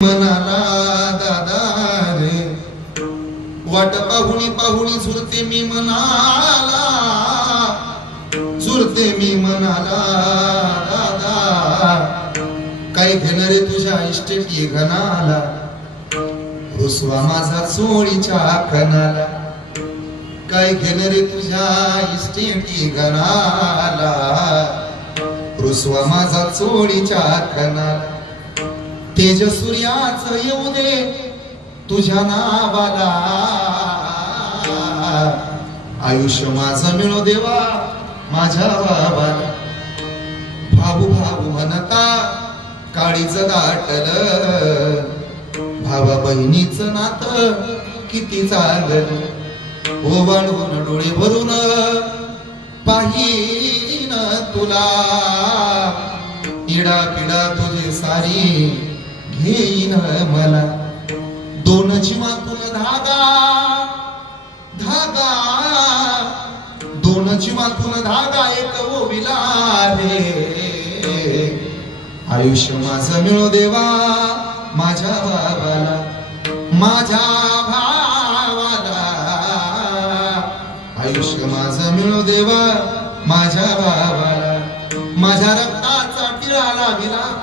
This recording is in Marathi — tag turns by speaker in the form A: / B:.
A: मनाला दादा रे वाट पाहुणी पाहुणी सुरते मी मनाला. सुरते मी मनाला दादा. काय घेणार रे तुझ्या इष्टेटी घनाला? रुसवा माझा चोळीच्या कणाला काय घेणार रे तुझ्या इष्टेटी घनाला? रुसवा माझा चोळीच्या कणाला तेज सूर्याच येऊ दे तुझ्या नावाला. आयुष्य माझं मिळो देवा माझ्या बाबाला भाऊ भाऊ म्हणता काळीच दाटल. भावा बहिणीच नात किती चालल. ओवाळून डोळे भरून पाहिन तुला. इडा पिडा तुझी सारी घेईन मला. दोन जीवातून धागा धागा. दोन जीवातून धागा एक ओविला रे. आयुष्य माझ मिळो देवा माझ्या बाबाला माझ्या भावाला. आयुष्य माझ मिळो देवा माझ्या बाबाला. माझ्या रक्ताचा टिळा लाविला.